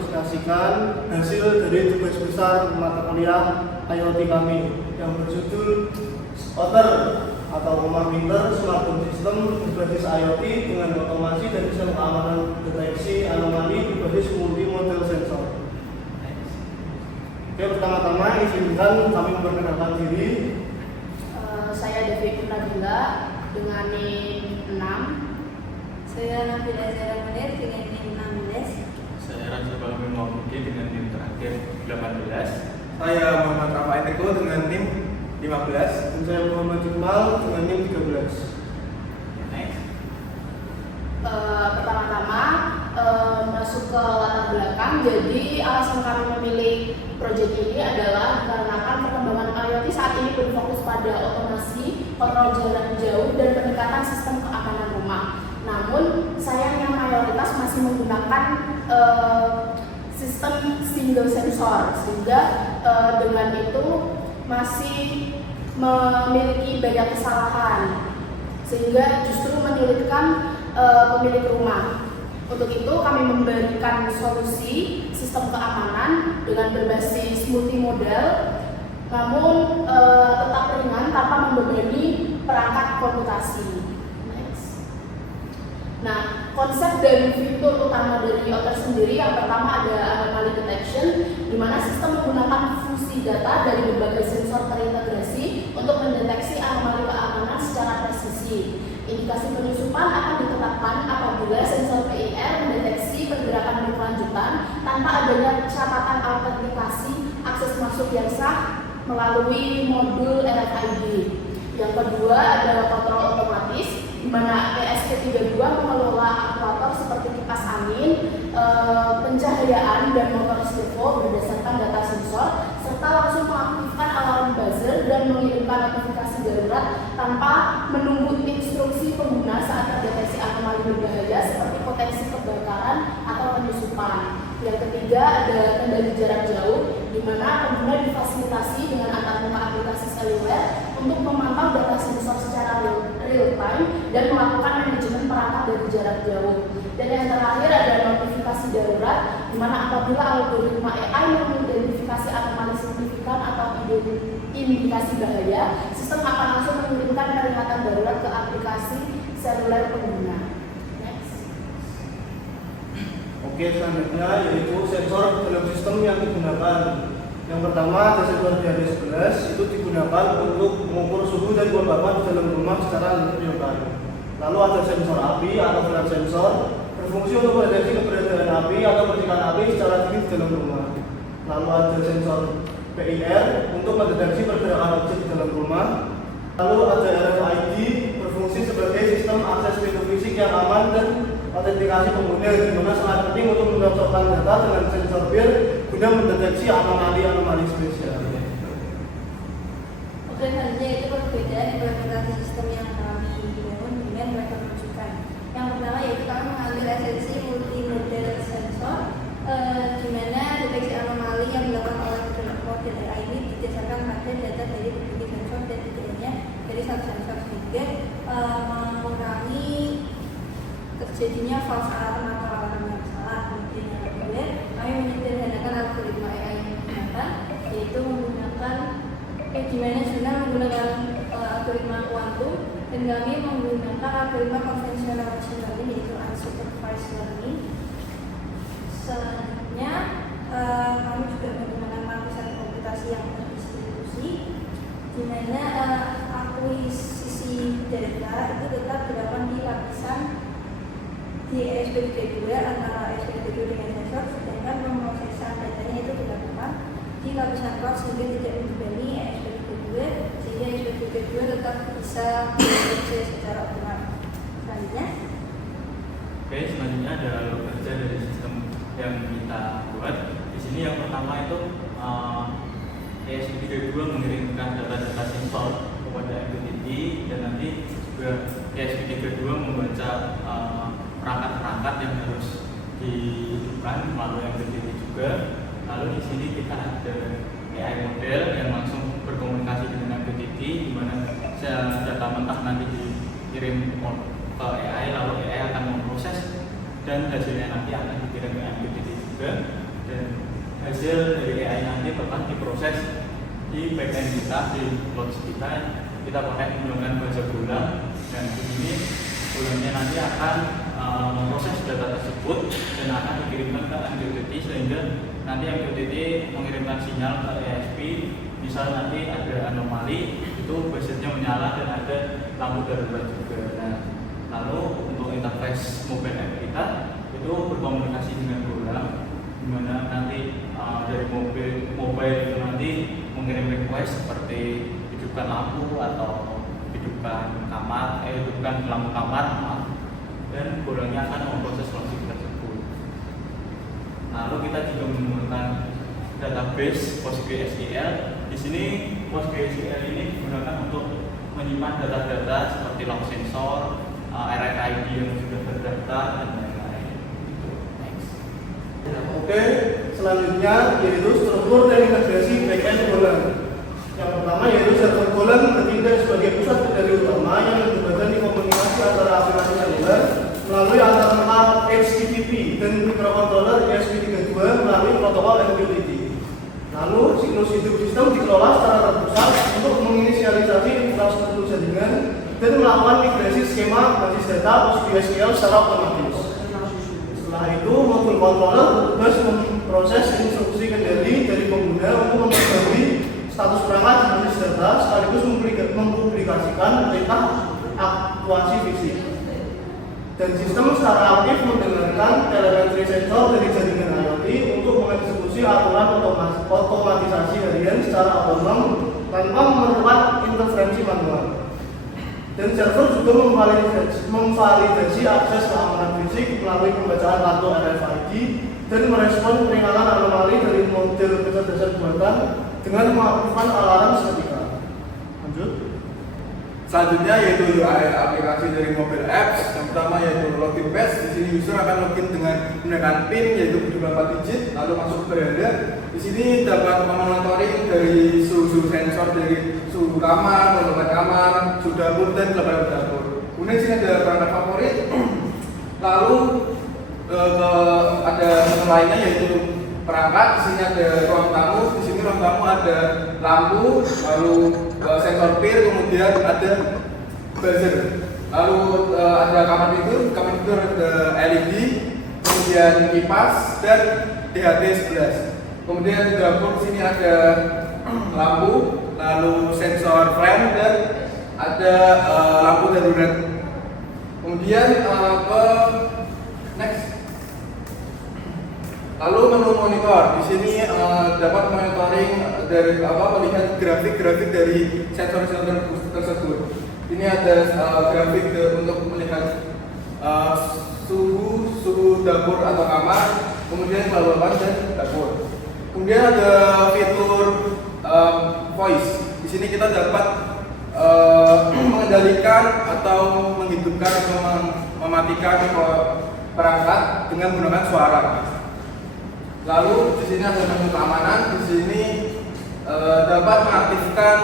mempresentasikan hasil dari tugas besar mata kuliah IoT kami yang berjudul OTER atau Omar Winter Smart Home System berbasis IoT dengan otomasi dan sistem keamanan deteksi anomali berbasis multi model sensor. Oke, pertama-tama izinkan kami memperkenalkan diri. Saya Devi Nabila dengan NIM 6. Saya Nabila Zara Munir dengan NIM 16. Saya Raja Balmi Mahmudi dengan NIM terakhir 18. Saya Muhammad Rafael Teguh dengan NIM 15. Dan saya Muhammad Iqbal dengan NIM 13. Pertama-tama masuk ke latar belakang. Jadi alasan kami memilih proyek ini adalah dikarenakan perkembangan IoT saat ini berfokus pada otomasi, kontrol jarak jauh, dan peningkatan sistem keamanan rumah. Namun sayangnya mayoritas masih menggunakan sistem single sensor, sehingga dengan itu masih memiliki banyak kesalahan, sehingga justru menyulitkan pemilik rumah. Untuk itu kami memberikan solusi sistem keamanan dengan berbasis multimodal, namun tetap ringan tanpa membebani perangkat komputasi. Nah, konsep dari fitur utama dari OTER sendiri yang pertama ada anomaly detection, di mana sistem menggunakan fungsi data dari berbagai sensor terintegrasi untuk mendeteksi anomali keamanan secara presisi. Indikasi penyusupan akan ditetapkan apabila sensor PIR mendeteksi pergerakan berkelanjutan tanpa adanya catatan autentikasi akses masuk yang sah melalui modul RFID. Yang kedua adalah kontrol otomatis, di mana ESP32 mengelola aktuator seperti kipas angin, pencahayaan, dan motor servo berdasarkan data sensor, serta langsung mengaktifkan alarm buzzer dan mengirimkan notifikasi darurat tanpa menunggu instruksi pengguna saat terdeteksi anomali berbahaya seperti potensi kebakaran atau penyusupan. Yang ketiga ada kendali jarak jauh, di mana pengguna difasilitasi dengan antarmuka aplikasi seluler untuk memantau data sensor secara real time dan melakukan manajemen perangkat dari jarak jauh. Dan yang terakhir ada notifikasi darurat, di mana apabila algoritma AI mengidentifikasi anomali signifikan atau indikasi bahaya, sistem akan langsung mengirimkan peringatan darurat ke aplikasi seluler pengguna. Oke, selanjutnya yaitu sensor dalam sistem yang digunakan. Yang pertama ada sensor DHD11, itu digunakan untuk mengukur suhu dan kelembapan di dalam rumah secara real time. Lalu ada sensor api atau flash sensor, berfungsi untuk mendeteksi keberadaan api atau percikan api secara dingin di dalam rumah. Lalu ada sensor PIR untuk mendeteksi pergerakan objek di dalam rumah. Lalu ada RFID, berfungsi sebagai sistem akses pintu fisik yang aman dan autentikasi pengguna, di mana sangat penting untuk mencocokkan data dengan sensor PIR guna mendeteksi anomali spesial. Oke, selanjutnya itu perbedaan implementasi sistem yang kami bangun dengan mereka rujukan. Yang pertama yaitu kami mengambil esensi multimodal sensor, di mana deteksi anomali yang dilakukan oleh model AI ini didasarkan pada data dari berbagai sensor dan tidak hanya dari satu sensor, sehingga mengurangi terjadinya false alarm atau alarm yang salah. Kemudian yang kedua, kami menyederhanakan algoritma AI yang digunakan, yaitu menggunakan di mana sudah menggunakan algoritma kuantum, dan kami menggunakan algoritma konvensional machine learning, yaitu unsupervised learning. Selanjutnya kami juga menggunakan lapisan komputasi yang terdistribusi, di mana akuisisi data itu tetap dilakukan di lapisan di ESP32 antara ESP32 dengan sensor, sedangkan pemrosesan datanya itu dilakukan di lapisan cloud sehingga tidak membebani ESP32, sehingga ESP32 tetap bisa bekerja secara optimal. Selanjutnya, Oke, selanjutnya ada alur kerja dari sistem yang kita buat. Di sini yang pertama itu ESP32 mengirimkan data-data sensor kepada MQTT, dan nanti juga ESP32 membaca perangkat-perangkat yang harus dihidupkan melalui MQTT juga. Lalu di sini kita ada AI model yang langsung berkomunikasi dengan MQTT, di mana data mentah nanti dikirim ke AI, lalu AI akan memproses dan hasilnya nanti akan dikirim ke MQTT juga. dan hasil dari AI nanti akan diproses di backend kita, di logic kita pakai menggunakan bahasa Golang, dan di sini Golangnya nanti akan memproses data tersebut dan akan dikirimkan ke MQTT, sehingga nanti MQTT mengirimkan sinyal ke ESP. Misal nanti ada anomali, itu buzzernya menyala dan ada lampu darurat juga. Nah, lalu untuk interface mobile app kita itu berkomunikasi dengan Golang, di mana nanti dari mobile itu nanti mengirim request seperti hidupkan lampu atau hidupkan lampu kamar, maaf. Dan Golangnya akan memproses logic tersebut. Lalu kita juga menggunakan database PostgreSQL. Di sini PostgreSQL ini digunakan untuk menyimpan data-data seperti log sensor, RFID yang sudah terdaftar dan lain-lain. Next. Oke, selanjutnya yaitu struktur dan integrasi backend Golang. Yang pertama yaitu server Golang bertindak sebagai pusat kendali utama yang menjembatani komunikasi antara aplikasi seluler melalui antara HTTP dan microcontroller ESP32 melalui protokol MQTT. Lalu siklus hidup sistem dikelola secara terpusat untuk menginisialisasi infrastruktur jaringan dan melakukan migrasi skema basis data PostgreSQL secara otomatis. Setelah itu, modul controller bertugas memproses instruksi kendali dari pengguna untuk mengetahui status perangkat basis data sekaligus mempublikasikan perintah aktuasi fisik. Dan sistem secara aktif mendengarkan telemetri sensor dari jaringan IoT untuk mengeksekusi aturan otomatisasi harian secara otonom tanpa memerlukan intervensi manual. Dan server juga memvalidasi akses keamanan fisik melalui pembacaan kartu RFID dan merespon peringatan anomali dari model kecerdasan buatan dengan mengaktifkan alarm seketika. Lanjut. Selanjutnya yaitu UI aplikasi dari mobile apps. Yang pertama yaitu login base. Di sini user akan login dengan menggunakan PIN yaitu 24 digit, lalu masuk ke beranda. Di sini dapat memonitoring dari suhu sensor dari suhu kamar, kelembapan kamar, suhu dapur dan kelembapan dapur. Kemudian di sini ada perangkat favorit. Lalu ada menu lainnya yaitu perangkat. Di sini ada ruang tamu. Di sini ruang tamu ada lampu, lalu sensor PIR, kemudian ada buzzer. Lalu ada kamar tidur ada LED, kemudian kipas dan DHT11. Kemudian di dapur di sini ada lampu, lalu sensor flame dan ada lampu darurat. Kemudian next. Lalu menu monitor. Di sini dapat monitoring dari melihat grafik-grafik dari sensor-sensor tersebut. Ini ada grafik untuk melihat suhu dapur atau kamar, kemudian kelembapan dan dapur. Kemudian ada fitur voice. Di sini kita dapat mengendalikan atau menghidupkan atau mematikan perangkat dengan menggunakan suara. Lalu di sini ada menu keamanan. Di sini dapat mengaktifkan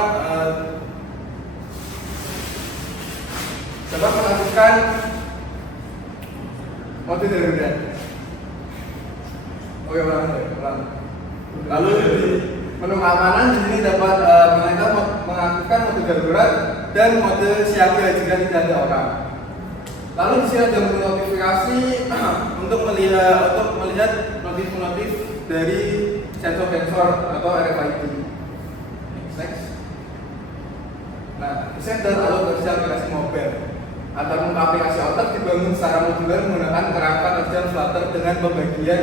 mode darurat. Oke, ulang. Lalu di menu keamanan di sini dapat mengaktifkan mode darurat dan mode siaga jika tidak ada orang. Lalu di sini ada menu notifikasi untuk melihat notif dari sensor-sensor atau RFID. Next. Nah, desain dan alur kerja aplikasi mobile. Antar aplikasi otak dibangun secara modular menggunakan kerangka kerja Flutter dengan pembagian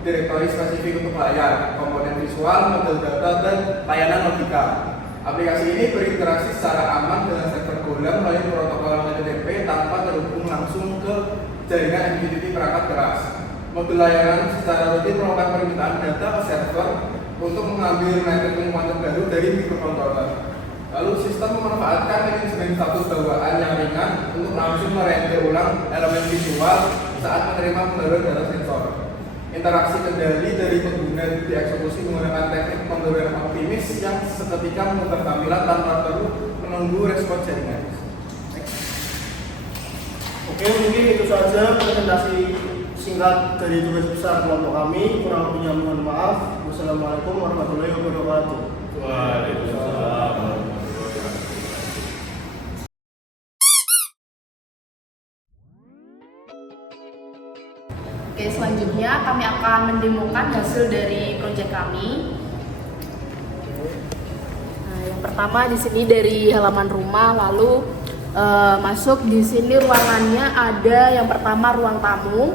direktori spesifik untuk layar, komponen visual, model data, dan layanan logika. Aplikasi ini berinteraksi secara aman dengan server Golang melalui protokol HTTP tanpa terhubung langsung ke jaringan MQTT perangkat keras. Modul layanan secara rutin melakukan permintaan data ke server untuk mengambil networking point baru dari microcontroller. Lalu sistem memanfaatkan manajemen status bawaan yang ringan untuk langsung merender ulang elemen visual saat menerima pembaruan data sensor. Interaksi kendali dari pengguna dieksekusi menggunakan teknik pembaruan optimis yang seketika mengubah tampilan tanpa perlu menunggu respon jaringan. Oke, mungkin itu saja presentasi singkat dari tugas besar kelompok kami. Kurang lebihnya mohon maaf. Wassalamualaikum warahmatullahi wabarakatuh. Waalaikumsalam. Oke, selanjutnya kami akan mendemokan hasil dari proyek kami. Nah, yang pertama di sini dari halaman rumah, lalu masuk di sini ruangannya ada yang pertama ruang tamu,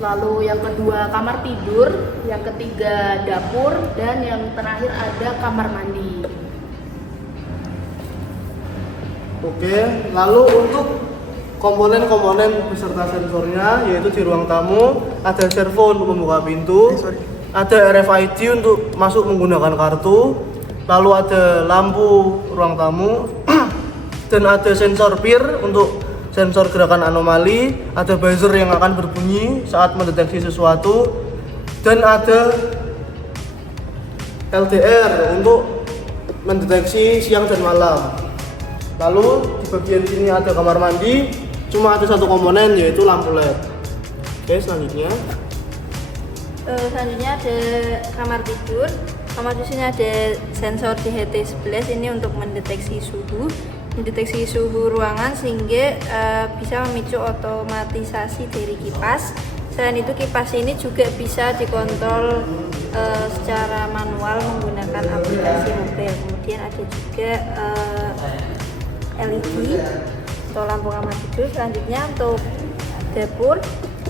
lalu yang kedua kamar tidur, yang ketiga dapur, dan yang terakhir ada kamar mandi. Oke, lalu untuk komponen-komponen beserta sensornya, yaitu di ruang tamu ada servo untuk membuka pintu, ada RFID untuk masuk menggunakan kartu, lalu ada lampu ruang tamu, dan ada sensor PIR untuk sensor gerakan anomali, ada buzzer yang akan berbunyi saat mendeteksi sesuatu, dan ada LDR untuk mendeteksi siang dan malam. Lalu di bagian sini ada kamar mandi, cuma ada satu komponen yaitu lampu LED. Oke, selanjutnya. Selanjutnya ada kamar tidur. Kamar tidur sini ada sensor DHT11 ini untuk mendeteksi suhu ruangan sehingga bisa memicu otomatisasi dari kipas. Selain itu kipas ini juga bisa dikontrol secara manual menggunakan aplikasi mobil. Kemudian ada juga LED atau lampu kamar tidur. Selanjutnya untuk dapur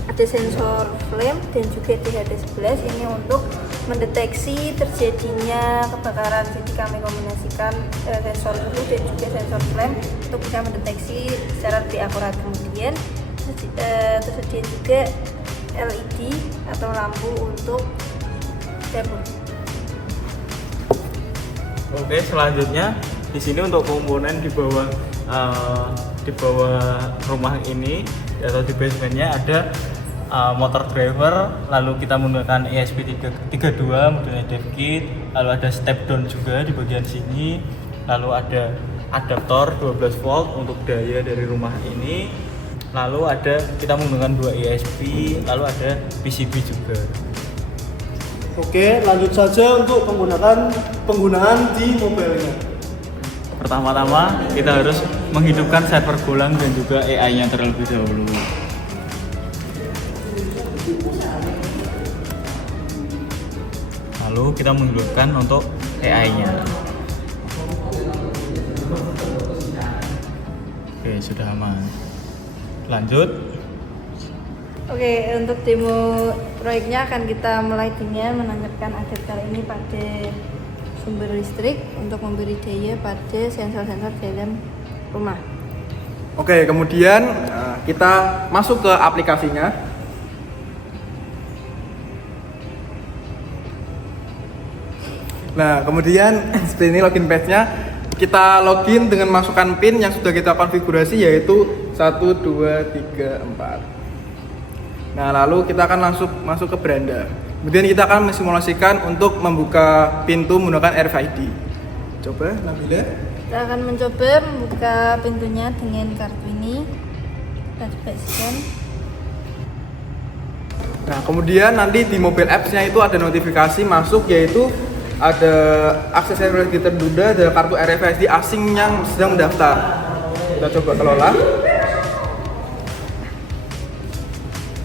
ada sensor flame dan juga DHT11 ini untuk mendeteksi terjadinya kebakaran. Jadi kami kombinasikan sensor suhu dan juga sensor flame untuk bisa mendeteksi secara lebih akurat. Kemudian tersedia juga LED atau lampu untuk dapur. Oke, selanjutnya di sini untuk komponen di bawah rumah ini atau di basementnya ada motor driver, lalu kita menggunakan ESP32 modelnya DevKit, lalu ada step down juga di bagian sini, lalu ada adaptor 12 volt untuk daya dari rumah ini, lalu ada kita menggunakan 2 ESP, lalu ada PCB juga. Oke, lanjut saja untuk penggunaan di mobilnya. Pertama-tama kita harus menghidupkan server Golang dan juga AI-nya terlebih dahulu. Lalu kita menghidupkan untuk AI-nya. Oke, sudah aman. Lanjut. Oke, untuk demo proyeknya akan kita mulai dengan menancapkan adapter ini pada sumber listrik untuk memberi daya pada sensor-sensor dalam rumah. Oke, kemudian kita masuk ke aplikasinya. Nah, kemudian seperti ini login page-nya. Kita login dengan masukkan PIN yang sudah kita konfigurasi yaitu 1, 2, 3, 4. Nah, lalu kita akan langsung masuk ke beranda. Kemudian kita akan mensimulasikan untuk membuka pintu menggunakan RFID. Coba, Nabila. Kita akan mencoba membuka pintunya dengan kartu ini. Kita coba scan. Nah, kemudian nanti di mobile apps-nya itu ada notifikasi masuk yaitu ada akses RFID terduga dari kartu RFID asing yang sedang mendaftar. Kita coba kelola.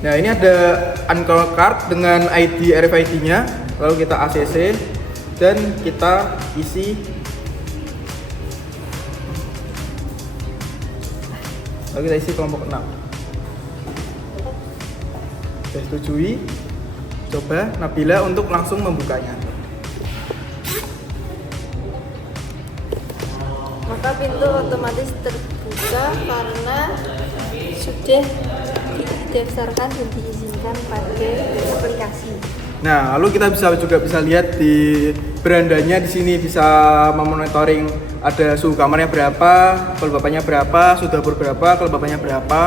Nah, ini ada uncall card dengan ID RFID-nya. Lalu kita ACC dan kita isi. Lalu kita isi kelompok 6. Sudah setujui. Coba Nabila untuk langsung membukanya. Maka pintu otomatis terbuka karena sudah didaftarkan dan diizinkan pada aplikasi. Nah, lalu kita juga bisa lihat di berandanya di sini bisa memonitoring ada suhu kamarnya berapa, kelembapannya berapa, suhu dapur berapa, kelembapannya berapa.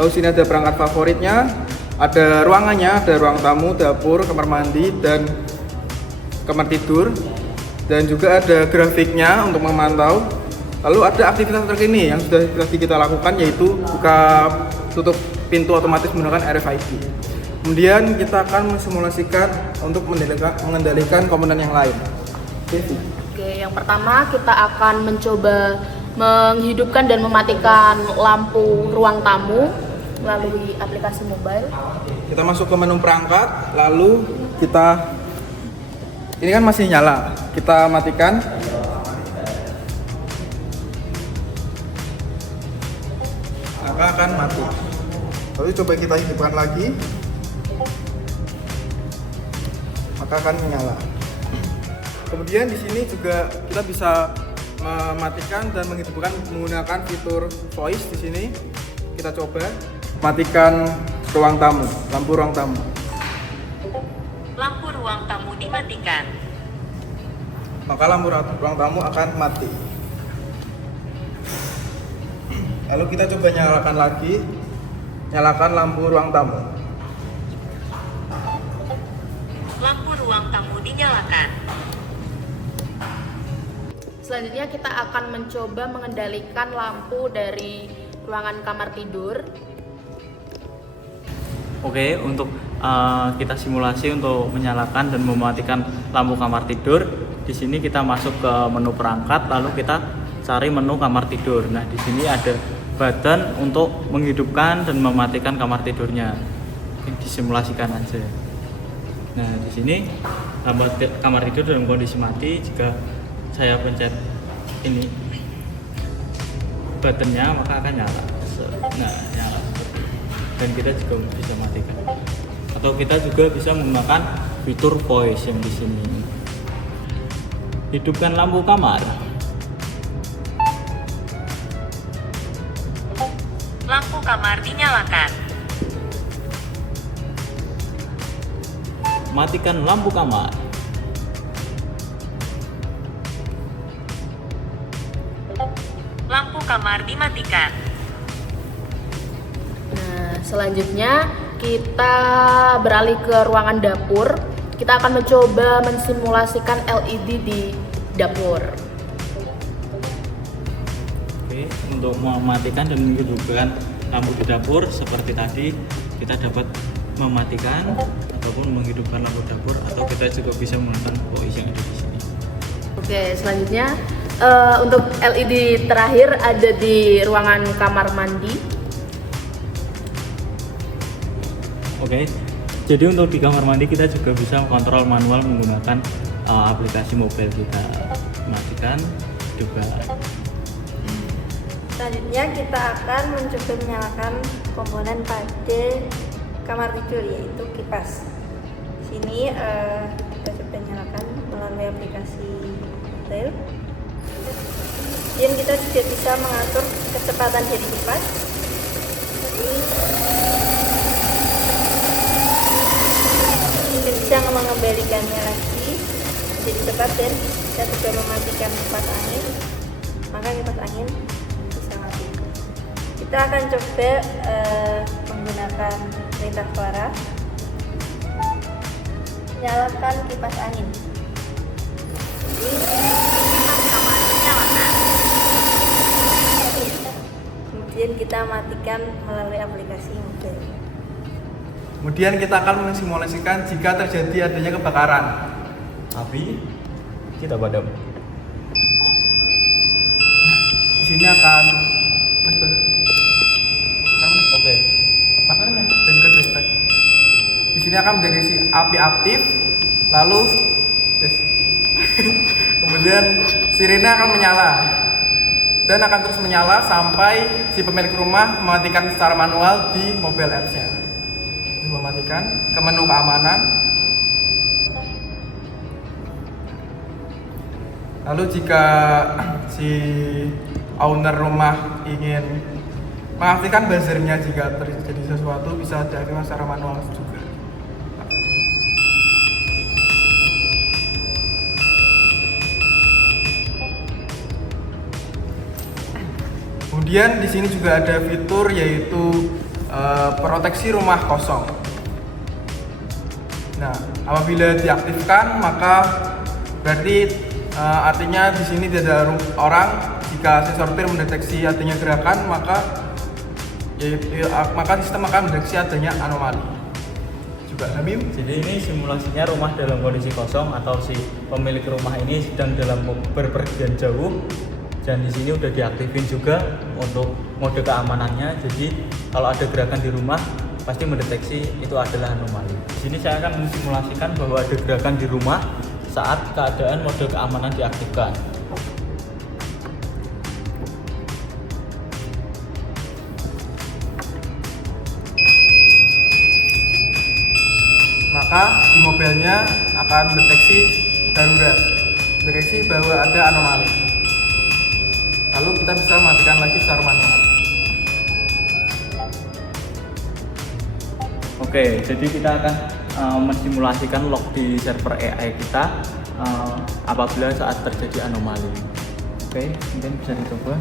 Lalu sini ada perangkat favoritnya, ada ruangannya, ada ruang tamu, dapur, kamar mandi, dan kamar tidur. Dan juga ada grafiknya untuk memantau. Lalu ada aktivitas terkini yang sudah kita lakukan yaitu buka tutup pintu otomatis menggunakan RFID. Kemudian kita akan mensimulasikan untuk mengendalikan komponen yang lain. Oke, yang pertama kita akan mencoba menghidupkan dan mematikan lampu ruang tamu melalui aplikasi mobile. Kita masuk ke menu perangkat, lalu ini kan masih nyala, kita matikan. Maka akan mati. Lalu coba kita hidupkan lagi, maka akan menyala. Kemudian di sini juga kita bisa mematikan dan menghidupkan menggunakan fitur voice. Di sini kita coba matikan ruang tamu, lampu ruang tamu. Lampu ruang tamu dimatikan. Maka lampu ruang tamu akan mati. Lalu kita coba nyalakan lagi, nyalakan lampu ruang tamu. Lampu ruang tamu dinyalakan. Selanjutnya kita akan mencoba mengendalikan lampu dari ruangan kamar tidur. Oke, untuk kita simulasi untuk menyalakan dan mematikan lampu kamar tidur. Di sini kita masuk ke menu perangkat, lalu kita cari menu kamar tidur. Nah, di sini ada button untuk menghidupkan dan mematikan kamar tidurnya. Ini disimulasikan aja. Nah, di sini lampu kamar tidur dalam kondisi mati. Jika saya pencet ini buttonnya, maka akan nyala. Nah, nyala. Dan kita juga bisa matikan. Atau kita juga bisa menggunakan fitur voice yang di sini. Hidupkan lampu kamar. Lampu kamar dinyalakan. Matikan lampu kamar. Lampu kamar dimatikan. Nah, selanjutnya kita beralih ke ruangan dapur. Kita akan mencoba mensimulasikan LED di dapur. Oke, untuk mematikan dan menghidupkan lampu di dapur seperti tadi, kita dapat mematikan ataupun menghidupkan lampu dapur, atau kita juga bisa menggunakan voice yang ada di sini. Oke, selanjutnya untuk LED terakhir ada di ruangan kamar mandi. Oke, jadi untuk di kamar mandi kita juga bisa kontrol manual menggunakan aplikasi mobile kita. Matikan, hidupkan. Selanjutnya kita akan mencoba menyalakan komponen pada kamar tidur, yaitu kipas. Sini kita coba nyalakan melalui aplikasi mobile. Dan kita juga bisa mengatur kecepatan dari kipas. Kita bisa mengembalikannya lagi jadi cepat, dan kita juga mematikan kipas angin, maka kipas angin bisa mati. Kita akan coba menggunakan perintah suara. Nyalakan kipas angin. Kipas kamar dinyalakan. Kemudian kita matikan melalui aplikasi mobile. Kemudian kita akan mensimulasikan jika terjadi adanya kebakaran. Api kita padam. Di sini akan Oke. Di sini akan mendeteksi api aktif, lalu kemudian sirene akan menyala dan akan terus menyala sampai si pemilik rumah mematikan secara manual di mobile apps-nya. Mematikan ke menu keamanan. Lalu jika si owner rumah ingin mengaktifkan buzzernya jika terjadi sesuatu, bisa diaktifkan secara manual juga. Kemudian di sini juga ada fitur yaitu proteksi rumah kosong. Nah, apabila diaktifkan maka berarti artinya di sini tidak ada orang. Jika sensor PIR mendeteksi adanya gerakan, maka sistem akan mendeteksi adanya anomali. Mbak Hamim. Jadi ini simulasinya rumah dalam kondisi kosong atau si pemilik rumah ini sedang dalam berpergian jauh, dan di sini udah diaktifin juga untuk mode keamanannya. Jadi kalau ada gerakan di rumah pasti mendeteksi itu adalah anomali. Di sini saya akan mensimulasikan bahwa ada gerakan di rumah saat keadaan mode keamanan diaktifkan. Maka di mobilnya akan mendeteksi darurat, deteksi bahwa ada anomali. Lalu kita bisa matikan lagi secara manual. Oke, jadi kita akan mensimulasikan log di server AI kita apabila saat terjadi anomali. Oke, mungkin bisa dicoba.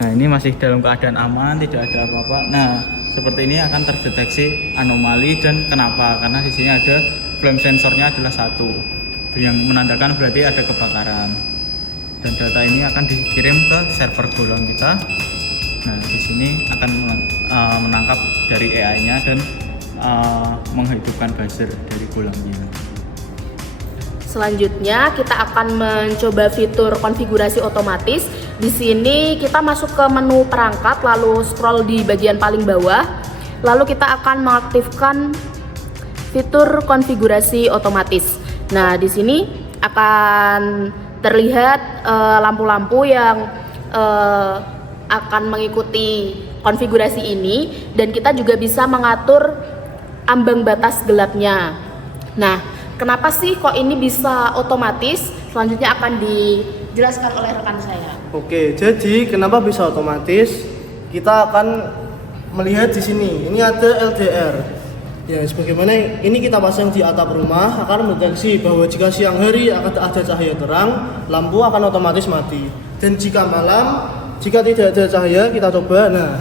Nah, ini masih dalam keadaan aman, tidak ada apa-apa. Nah, seperti ini akan terdeteksi anomali, dan kenapa? Karena di sini ada flame sensornya adalah 1, yang menandakan berarti ada kebakaran. Dan data ini akan dikirim ke server golong kita. Nah, di sini akan menangkap dari AI-nya dan menghidupkan buzzer dari golongnya. Selanjutnya kita akan mencoba fitur konfigurasi otomatis. Di sini kita masuk ke menu perangkat, lalu scroll di bagian paling bawah. Lalu kita akan mengaktifkan fitur konfigurasi otomatis. Nah, di sini akan terlihat lampu-lampu yang akan mengikuti konfigurasi ini, dan kita juga bisa mengatur ambang batas gelapnya. Nah, kenapa sih kok ini bisa otomatis? Selanjutnya akan dijelaskan oleh rekan saya. Oke, jadi kenapa bisa otomatis? Kita akan melihat di sini. Ini ada LDR. Ya, sebagaimana ini kita pasang di atap rumah, akan mendeteksi bahwa jika siang hari akan ada cahaya terang, lampu akan otomatis mati. Dan jika malam, jika tidak ada cahaya, kita coba, nah,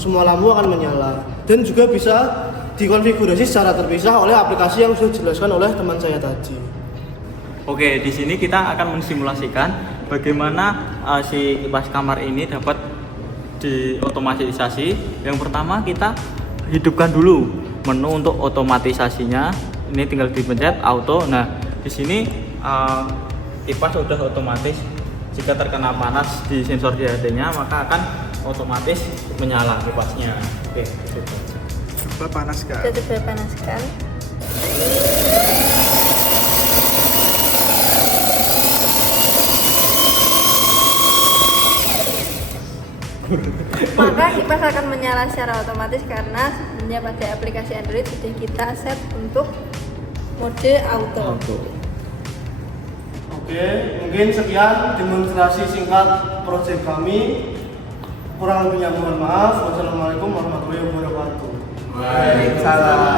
semua lampu akan menyala. Dan juga bisa dikonfigurasi secara terpisah oleh aplikasi yang sudah dijelaskan oleh teman saya tadi. Oke, di sini kita akan mensimulasikan bagaimana si kipas kamar ini dapat diotomatisasi. Yang pertama kita hidupkan dulu menu untuk otomatisasinya. Ini tinggal dipencet auto. Nah, di sini kipas sudah otomatis. Jika terkena panas di sensor DHT-nya, maka akan otomatis menyala kipasnya. Oke, Coba panaskan. Kita coba panaskan. Maka kipas akan menyala secara otomatis karena sebenarnya pada aplikasi Android sudah kita set untuk mode auto. Oke, mungkin sekian demonstrasi singkat proyek kami. Kurang lebihnya mohon maaf. Wassalamualaikum warahmatullahi wabarakatuh. Waalaikumsalam.